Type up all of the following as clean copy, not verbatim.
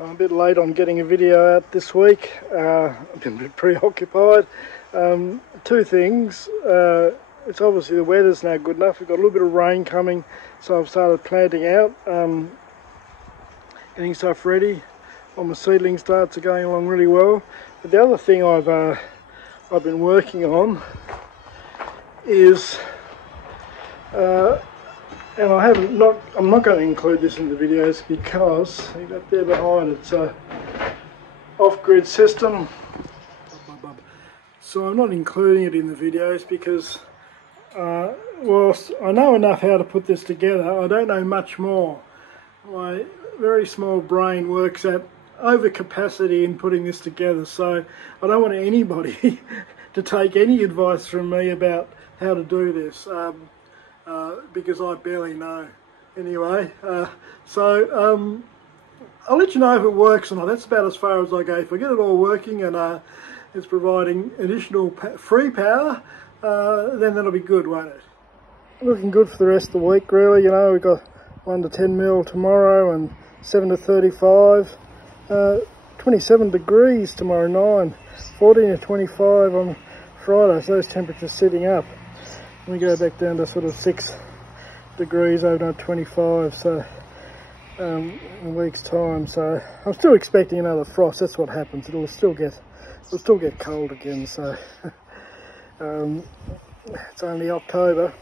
I'm a bit late on getting a video out this week. I've been a bit preoccupied. Two things. It's obviously the weather's now good enough. We've got a little bit of rain coming, so I've started planting out, getting stuff ready. All my seedling starts are going along really well. But the other thing I've been working on is, and I'm not going to include this in the videos because up there behind it's a off-grid system. So I'm not including it in the videos because whilst I know enough how to put this together, I don't know much more. My very small brain works at overcapacity in putting this together, so I don't want anybody to take any advice from me about how to do this. Because I barely know. Anyway, so I'll let you know if it works or not. That's about as far as I go. If I get it all working and it's providing additional free power, then that'll be good, won't it? Looking good for the rest of the week, really. You know, we've got 1 to 10 mil tomorrow and 7 to 35. 27 degrees tomorrow, 9. 14 to 25 on Friday, so those temperatures sitting up. We go back down to sort of 6 degrees over 25, so in a week's time. So I'm still expecting another frost. That's what happens. It'll still get cold again. So it's only October.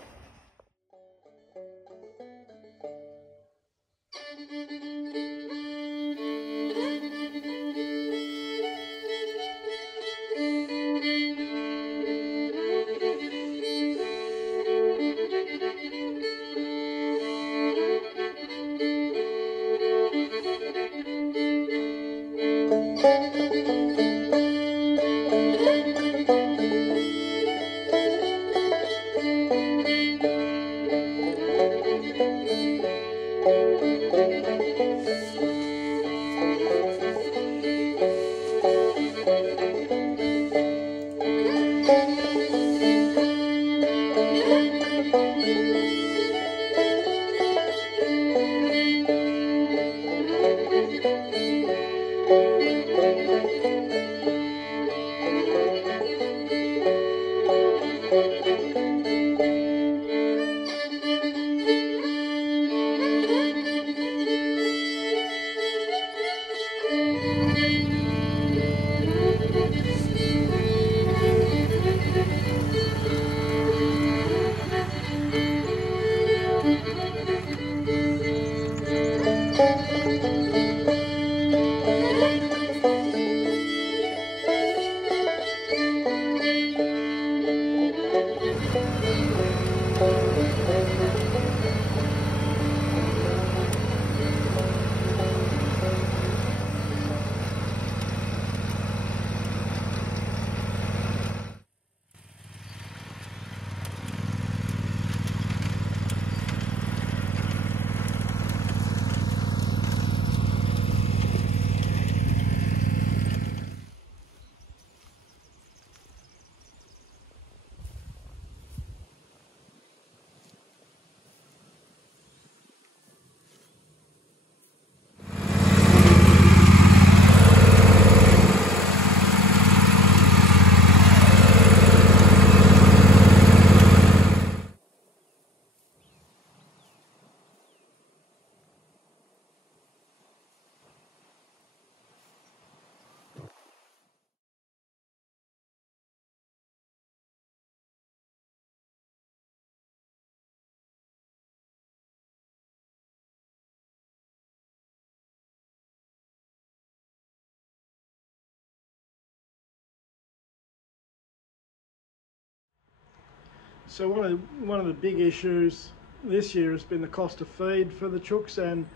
So one of the big issues this year has been the cost of feed for the chooks, and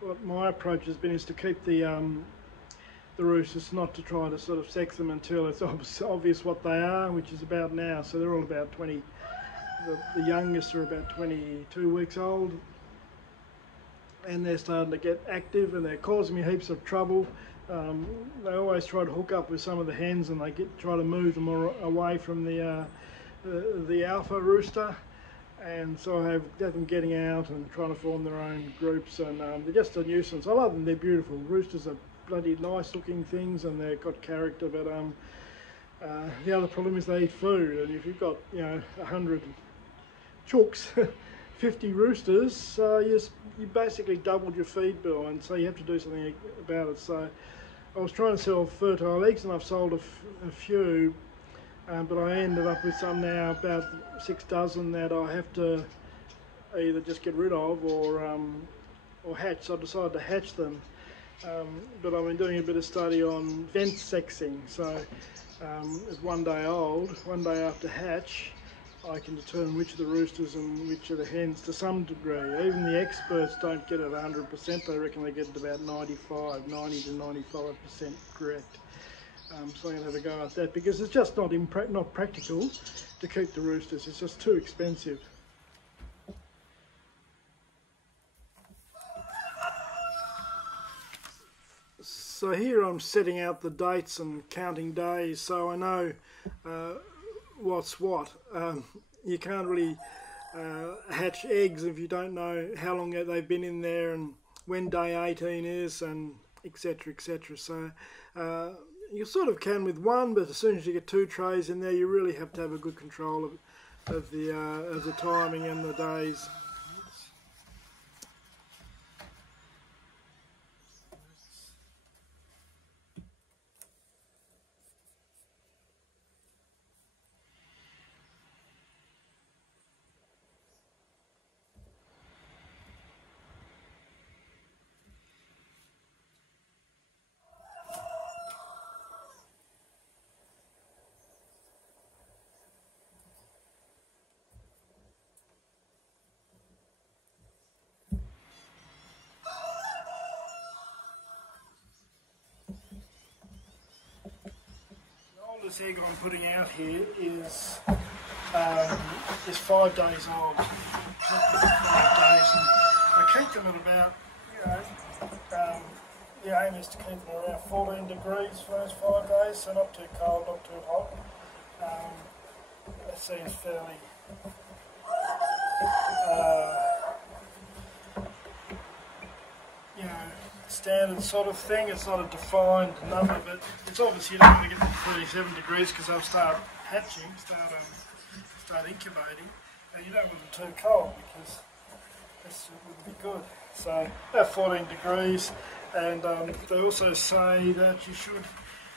what my approach has been is to keep the roosters, not to try to sort of sex them until it's obvious what they are, which is about now. So they're all about 20, the youngest are about 22 weeks old, and they're starting to get active and they're causing me heaps of trouble. They always try to hook up with some of the hens and they try to move them away from the alpha rooster, and so I have them getting out and trying to form their own groups, and they're just a nuisance. I love them, they're beautiful. Roosters are bloody nice looking things and they've got character, but the other problem is they eat food, and if you've got 100 chooks, 50 roosters, you basically doubled your feed bill, and so you have to do something about it. So I was trying to sell fertile eggs, and I've sold a few, but I ended up with some now, about 6 dozen, that I have to either just get rid of or hatch. So I decided to hatch them, but I've been doing a bit of study on vent sexing. So at 1 day old, 1 day after hatch, I can determine which of the roosters and which of the hens to some degree. Even the experts don't get it 100%, they reckon they get it about 90 to 95% correct. So I'm going to have a go at that, because it's just not practical to keep the roosters, it's just too expensive. So here I'm setting out the dates and counting days, so I know what's what. You can't really hatch eggs if you don't know how long they've been in there and when day 18 is, and etc, etc. So you sort of can with one, but as soon as you get 2 trays in there, you really have to have a good control of the timing and the days. This egg I'm putting out here is 5 days old. 5 days, and I keep them at about, the aim is to keep them around 14 degrees for those 5 days, so not too cold, not too hot. That seems fairly standard sort of thing. It's not a defined number, but it's obviously not going to get to 37 degrees because they'll start hatching, start incubating, and you don't want them too cold because this wouldn't be good. So about 14 degrees, and they also say that you should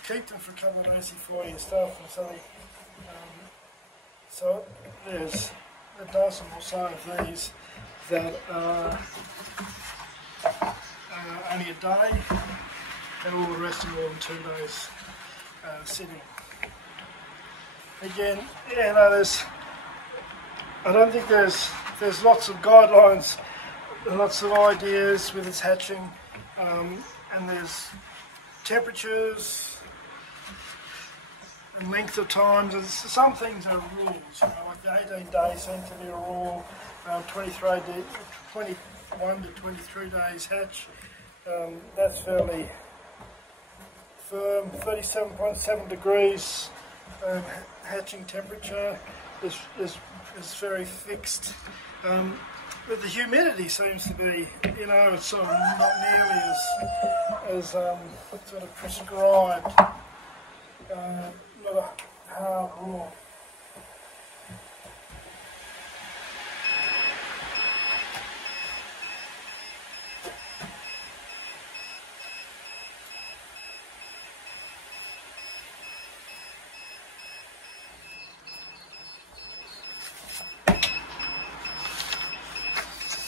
keep them for a couple of days before you start them. So there's a dozen or so of these that are only a day, and all the rest are more than 2 days sitting. Again, I don't think there's lots of guidelines, lots of ideas with its hatching, and there's temperatures and length of times, and some things are rules, like the 18 days seems to be a rule, 21 to 23 days hatch, that's fairly firm. 37.7 degrees hatching temperature is very fixed, but the humidity seems to be, it's sort of not nearly as sort of prescribed. Not a hard rule.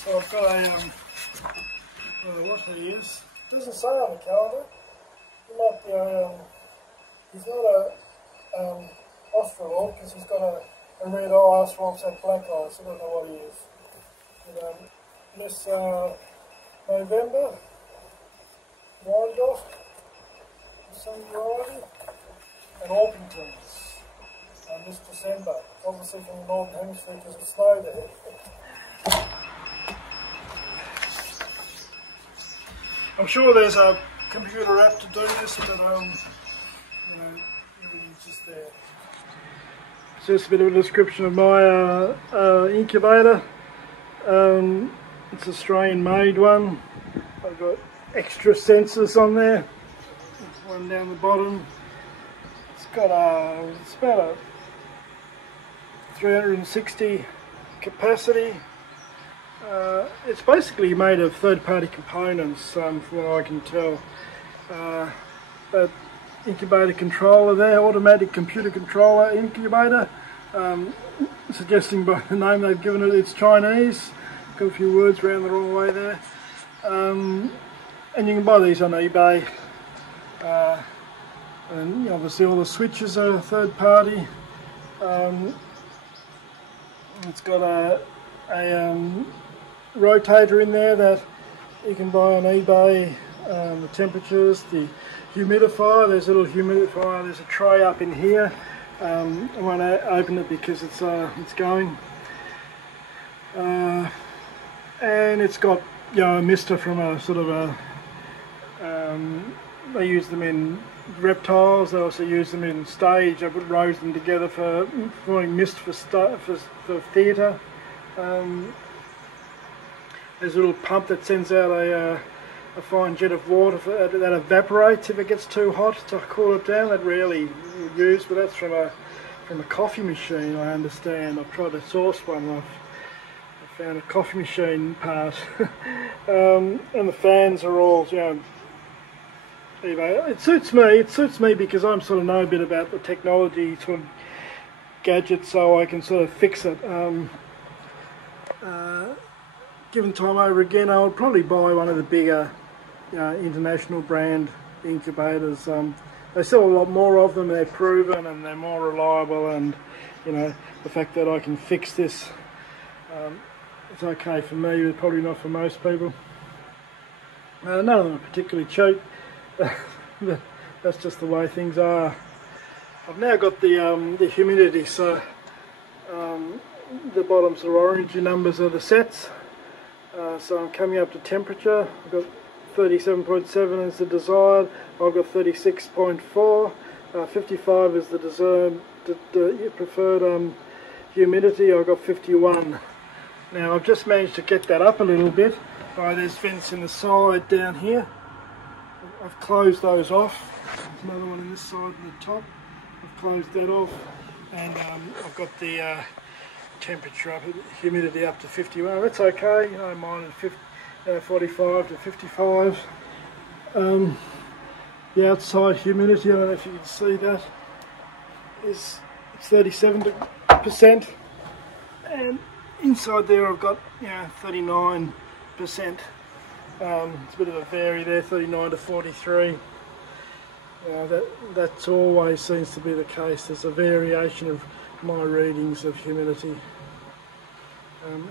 So I've got a, I don't know what he is. It doesn't say on the calendar. He might be he's not a Australorp because he's got a red eye. Australorps have black eyes. I don't know what he is. But, this November, Wyandotte, some variety, and Orpingtons this December. Obviously from the Northern Hemisphere because it's snow there. I'm sure there's a computer app to do this, but everything's just there. just a bit of a description of my incubator. It's Australian made one. I've got extra sensors on there. There's one down the bottom. It's about a 360 capacity. It's basically made of third-party components, from what I can tell. That incubator controller there, automatic computer controller incubator, suggesting by the name they've given it, it's Chinese. Got a few words around the wrong way there. And you can buy these on eBay. And obviously all the switches are third-party. It's got a rotator in there that you can buy on eBay. The temperatures, the humidifier, there's a little humidifier, there's a tray up in here. I won't open it because it's going. And it's got, a mister from a sort of a, they use them in reptiles, they also use them in stage. I put rows of them together for forming mist for theatre. There's a little pump that sends out a fine jet of water that evaporates if it gets too hot to cool it down. That rarely used, but that's from a coffee machine, I understand. I've tried to source one. I found a coffee machine part. And the fans are all, anyway, it suits me because I'm sort of know a bit about the technology sort of gadgets, so I can sort of fix it. Given time over again, I would probably buy one of the bigger international brand incubators. They sell a lot more of them, they're proven and they're more reliable, and the fact that I can fix this, it's okay for me, but probably not for most people. None of them are particularly cheap, but that's just the way things are. I've now got the humidity, so the bottoms are orange, the numbers are the sets. So I'm coming up to temperature. I've got 37.7 is the desired. I've got 36.4. 55 is the preferred humidity. I've got 51. Now I've just managed to get that up a little bit. There's vents in the side down here. I've closed those off. There's another one in this side and the top. I've closed that off, and I've got the temperature up, humidity up to 51. That's okay. Mine is 45 to 55. The outside humidity, I don't know if you can see that, it's 37%, and inside there I've got 39%. It's a bit of a vary there, 39 to 43. That always seems to be the case. There's a variation of my readings of humidity.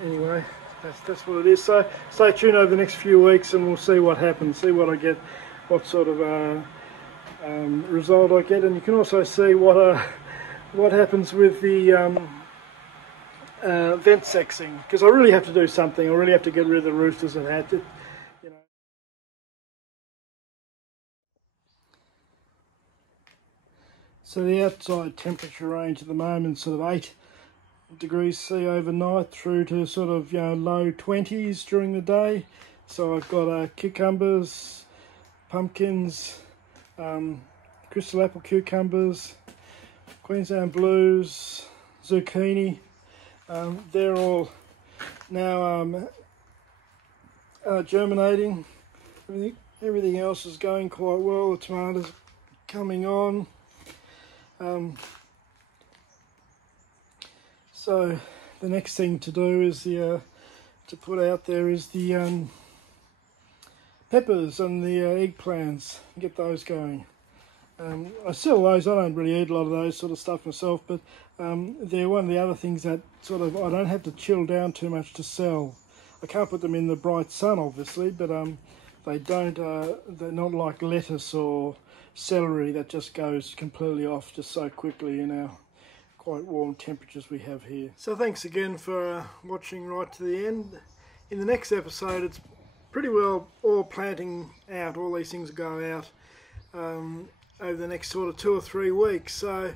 Anyway, that's what it is. So stay tuned over the next few weeks and we'll see what happens, see what I get, what sort of result I get, and you can also see what happens with the vent sexing, because I really have to do something. I really have to get rid of the roosters and hatches. So the outside temperature range at the moment is sort of 8 degrees C overnight through to sort of low 20s during the day. So I've got cucumbers, pumpkins, crystal apple cucumbers, Queensland blues, zucchini. They're all now germinating. Everything else is going quite well. The tomatoes coming on. So the next thing to do is to put out there is the peppers and the eggplants, get those going. I sell those. I don't really eat a lot of those sort of stuff myself, but they're one of the other things that sort of I don't have to chill down too much to sell. I can't put them in the bright sun, obviously, but they don't. They're not like lettuce or celery that just goes completely off just so quickly in our quite warm temperatures we have here. So thanks again for watching right to the end. In the next episode, it's pretty well all planting out. All these things go out over the next sort of 2 or 3 weeks. So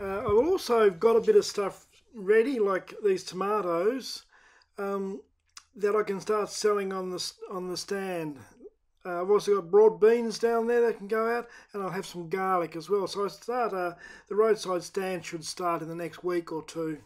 I've also got a bit of stuff ready, like these tomatoes, that I can start selling on the stand. I've also got broad beans down there that can go out, and I'll have some garlic as well. So the roadside stand should start in the next week or two.